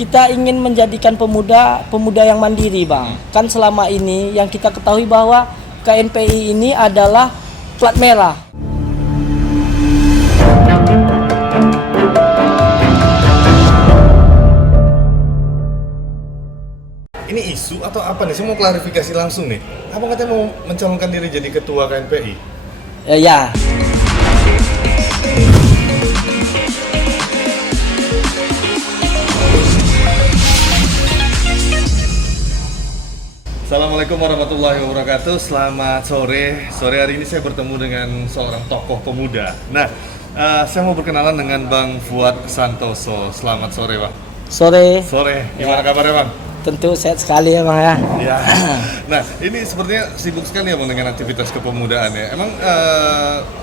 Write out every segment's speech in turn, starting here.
kita ingin menjadikan pemuda yang mandiri, Bang. Kan selama ini yang kita ketahui bahwa KNPI ini adalah plat merah. Ini isu atau apa nih? Saya mau klarifikasi langsung nih. Abang katanya mau mencalonkan diri jadi ketua KNPI? Ya. Assalamualaikum warahmatullahi wabarakatuh. Selamat sore. Sore hari ini saya bertemu dengan seorang tokoh pemuda. Nah, saya mau berkenalan dengan Bang Fuad Santoso. Selamat sore, Bang. Sore. Gimana kabarnya, Bang? Tentu sehat sekali ya, Bang ya. Ya. Nah, ini sepertinya sibuk sekali ya, Bang, dengan aktivitas kepemudaan ya. Emang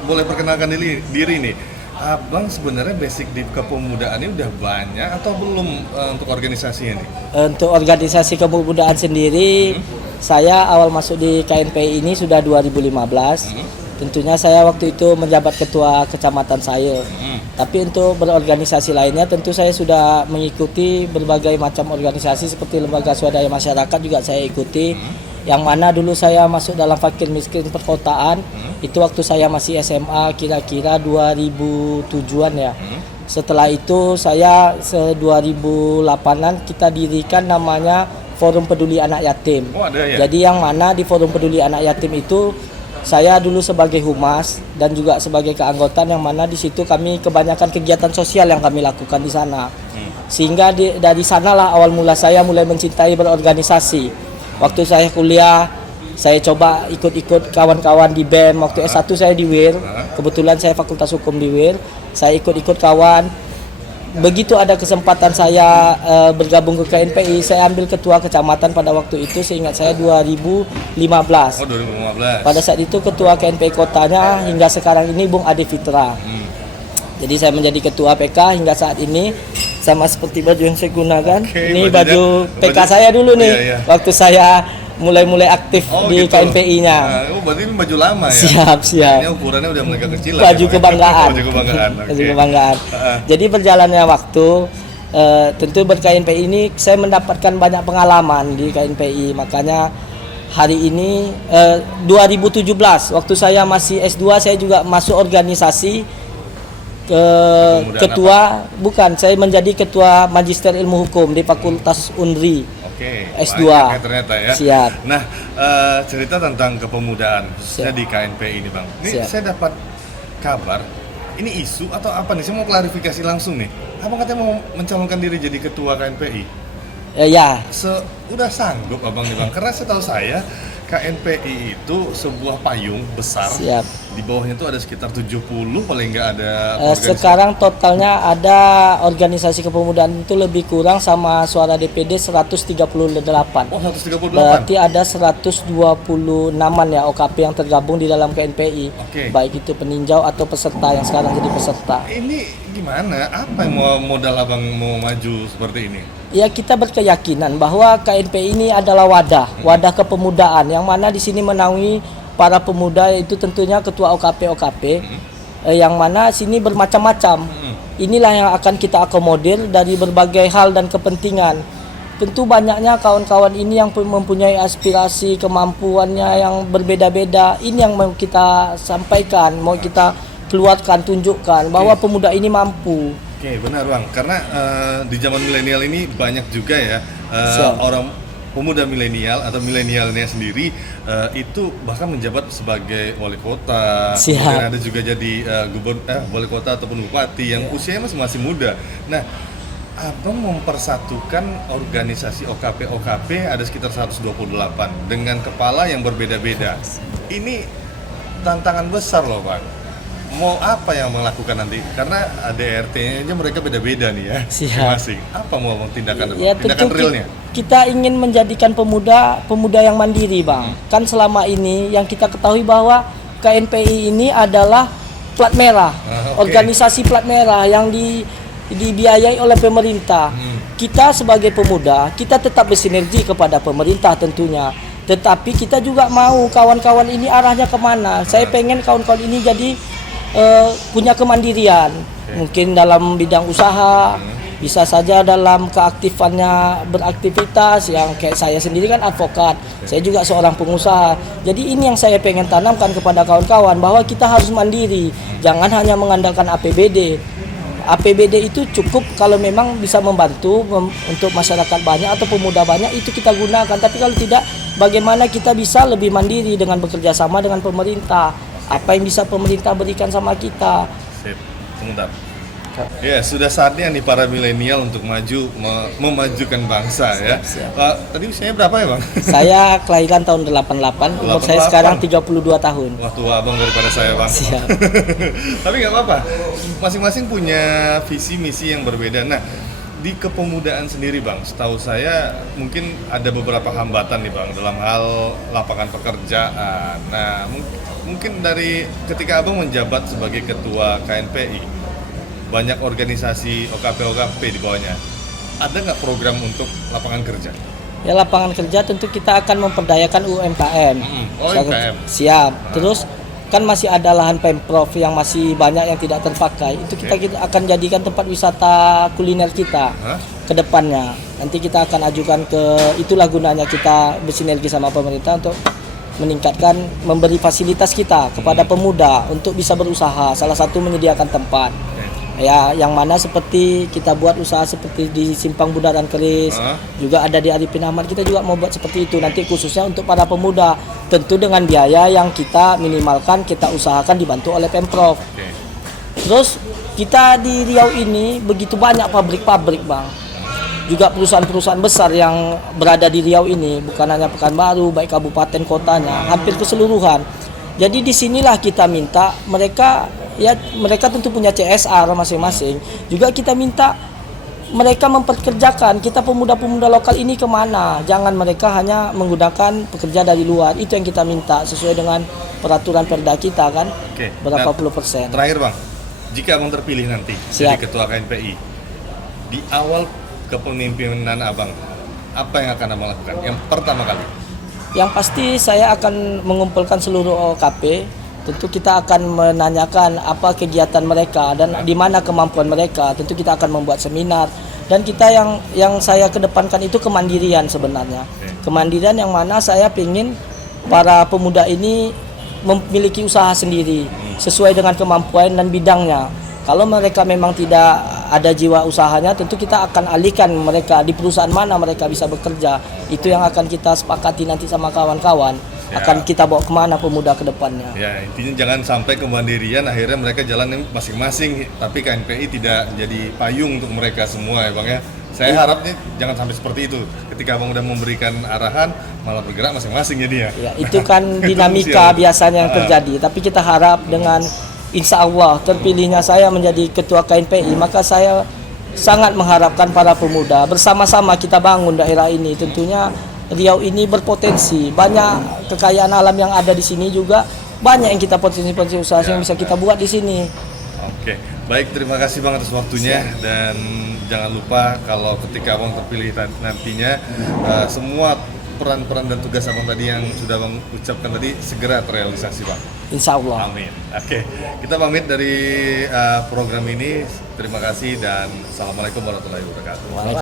boleh perkenalkan diri nih. Abang sebenarnya basic di kepemudaan ini udah banyak atau belum untuk organisasi ini? Untuk organisasi kepemudaan sendiri, saya awal masuk di KNPI ini sudah 2015. Tentunya saya waktu itu menjabat ketua kecamatan saya. Tapi untuk berorganisasi lainnya tentu saya sudah mengikuti berbagai macam organisasi seperti lembaga swadaya masyarakat juga saya ikuti. Yang mana dulu saya masuk dalam fakir miskin perkotaan. Itu waktu saya masih SMA kira-kira 2007-an ya. Setelah itu saya 2008-an kita dirikan namanya Forum Peduli Anak Yatim. Oh, ada ya? Jadi yang mana di Forum Peduli Anak Yatim itu saya dulu sebagai humas dan juga sebagai keanggotaan, yang mana di situ kami kebanyakan kegiatan sosial yang kami lakukan di sana. Sehingga dari sanalah awal mula saya mulai mencintai berorganisasi. Waktu saya kuliah, saya coba ikut-ikut kawan-kawan di BEM. Waktu S1 saya di WIR, kebetulan saya Fakultas Hukum di WIR. Saya ikut-ikut kawan. Begitu ada kesempatan saya bergabung ke KNPI, saya ambil ketua kecamatan pada waktu itu, seingat saya 2015. Oh, 2015. Pada saat itu ketua KNPI kotanya hingga sekarang ini Bung Ade Fitra. Jadi saya menjadi ketua PK hingga saat ini, sama seperti baju yang saya gunakan. Ini baju PK saya dulu nih, iya. waktu saya mulai aktif di gitu. KNPI-nya. Oh, berarti ini baju lama ya? Siap. Ini ukurannya udah mulai kecil. Baju kebanggaan. Baju kebanggaan. Baju kebanggaan. Jadi berjalannya waktu, tentu ber-KNPI ini saya mendapatkan banyak pengalaman di KNPI. Makanya hari ini 2017 waktu saya masih S2 saya juga masuk organisasi saya menjadi ketua Magister Ilmu Hukum di Fakultas Unri. Oke, S2. Ya, ternyata ya. Siap. Nah, cerita tentang kepemudaan khususnya di KNPI ini, Bang. Ini saya dapat kabar, ini isu atau apa nih? Saya mau klarifikasi langsung nih. Abang katanya mau mencalonkan diri jadi ketua KNPI? Ya. Udah sanggup Abang nih, Bang? Karena setahu saya KNPI itu sebuah payung besar. Siap. Di bawahnya itu ada sekitar 70 paling nggak ada sekarang totalnya ada organisasi kepemudaan itu lebih kurang sama suara DPD 138. Oh, 138. Berarti ada 126-an ya OKP yang tergabung di dalam KNPI. Baik itu peninjau atau peserta yang sekarang jadi peserta. Ini gimana? Apa yang modal Abang mau maju seperti ini? Ya, kita berkeyakinan bahwa KNPI ini adalah wadah kepemudaan yang mana di sini menaungi para pemuda, itu tentunya ketua OKP yang mana sini bermacam-macam. Inilah yang akan kita akomodir dari berbagai hal dan kepentingan. Tentu banyaknya kawan-kawan ini yang mempunyai aspirasi, kemampuannya yang berbeda-beda. Ini yang mau kita sampaikan, mau kita keluarkan, tunjukkan bahwa pemuda ini mampu. Oke, benar Bang. Karena di zaman milenial ini banyak juga ya orang pemuda milenial atau milenialnya sendiri itu bahkan menjabat sebagai wali kota, kemudian ada juga jadi wali kota ataupun bupati yang usianya masih muda. Nah, Abang mempersatukan organisasi OKP ada sekitar 128 dengan kepala yang berbeda-beda. Ini tantangan besar loh, Bang. Mau apa yang melakukan nanti? Karena ADRT-nya aja mereka beda-beda nih ya, masing-masing. Apa mau tindakan realnya? Kita ingin menjadikan pemuda yang mandiri, Bang. Kan selama ini yang kita ketahui bahwa KNPI ini adalah plat merah, organisasi plat merah yang dibiayai oleh pemerintah. Kita sebagai pemuda, kita tetap bersinergi kepada pemerintah tentunya. Tetapi kita juga mau kawan-kawan ini arahnya kemana. Saya pengen kawan-kawan ini jadi punya kemandirian, mungkin dalam bidang usaha, bisa saja dalam keaktifannya beraktivitas, yang kayak saya sendiri kan advokat, saya juga seorang pengusaha. Jadi ini yang saya pengen tanamkan kepada kawan-kawan, bahwa kita harus mandiri, jangan hanya mengandalkan APBD. APBD itu cukup kalau memang bisa membantu untuk masyarakat banyak atau pemuda banyak, itu kita gunakan. Tapi kalau tidak, bagaimana kita bisa lebih mandiri dengan bekerja sama dengan pemerintah? Apa yang bisa pemerintah berikan sama kita? Sip, mantap. Ya, sudah saatnya nih para milenial untuk memajukan bangsa ya. Siap. Tadi usianya berapa ya, Bang? Saya kelahiran tahun 88, umur saya 88. sekarang 32 tahun. Wah, tua abang daripada saya, Bang. Siap. Tapi nggak apa-apa, masing-masing punya visi misi yang berbeda. Nah, di kepemudaan sendiri, Bang, setahu saya mungkin ada beberapa hambatan nih, Bang, dalam hal lapangan pekerjaan. Nah, mungkin dari ketika abang menjabat sebagai ketua KNPI, banyak organisasi OKP di bawahnya, ada nggak program untuk lapangan kerja? Ya, lapangan kerja tentu kita akan memperdayakan UMKM. UMKM. Siap. Terus kan masih ada lahan Pemprov yang masih banyak yang tidak terpakai. Itu kita akan jadikan tempat wisata kuliner kita ke depannya. Nanti kita akan ajukan itulah gunanya kita bersinergi sama pemerintah untuk meningkatkan, memberi fasilitas kita kepada pemuda untuk bisa berusaha. Salah satu menyediakan tempat. Ya, yang mana seperti kita buat usaha seperti di Simpang Bundaran Keris, juga ada di Arifin Ahmad, kita juga mau buat seperti itu nanti khususnya untuk para pemuda, tentu dengan biaya yang kita minimalkan, kita usahakan dibantu oleh Pemprov. Terus kita di Riau ini begitu banyak pabrik-pabrik, Bang, juga perusahaan-perusahaan besar yang berada di Riau ini, bukan hanya Pekanbaru, baik kabupaten kotanya, hampir keseluruhan. Jadi disinilah kita minta mereka tentu punya CSR masing-masing. Juga kita minta mereka memperkerjakan kita pemuda-pemuda lokal ini kemana. Jangan mereka hanya menggunakan pekerja dari luar. Itu yang kita minta sesuai dengan peraturan Perda kita kan. Berapa puluh persen. Terakhir, Bang, jika abang terpilih nanti jadi ketua KNPI, di awal kepemimpinan abang, apa yang akan abang lakukan yang pertama kali? Yang pasti saya akan mengumpulkan seluruh OKP. Tentu kita akan menanyakan apa kegiatan mereka dan di mana kemampuan mereka. Tentu kita akan membuat seminar, dan kita yang saya kedepankan itu kemandirian sebenarnya. Kemandirian yang mana saya ingin para pemuda ini memiliki usaha sendiri sesuai dengan kemampuan dan bidangnya. Kalau mereka memang tidak ada jiwa usahanya, tentu kita akan alihkan mereka di perusahaan mana mereka bisa bekerja. Itu yang akan kita sepakati nanti sama kawan-kawan. Akan kita bawa kemana pemuda ke depannya. Ya, intinya jangan sampai kemandirian akhirnya mereka jalan masing-masing, tapi KNPI tidak jadi payung untuk mereka semua ya, Bang ya. Saya harapnya jangan sampai seperti itu. Ketika Abang udah memberikan arahan, malah bergerak masing-masing jadi ya. Ya, itu kan dinamika biasanya yang terjadi. Tapi kita harap dengan insya Allah terpilihnya saya menjadi ketua KNPI, maka saya sangat mengharapkan para pemuda bersama-sama kita bangun daerah ini. Tentunya Riau ini berpotensi, banyak kekayaan alam yang ada di sini, juga banyak yang kita potensi usaha yang bisa kita buat di sini. Oke, baik, terima kasih Bang atas waktunya. Dan jangan lupa kalau ketika Abang terpilih nantinya, semua peran-peran dan tugas Abang tadi yang sudah Bang ucapkan tadi segera terrealisasi, Bang. Insya Allah. Amin. Oke, kita pamit dari program ini. Terima kasih dan assalamualaikum warahmatullahi wabarakatuh.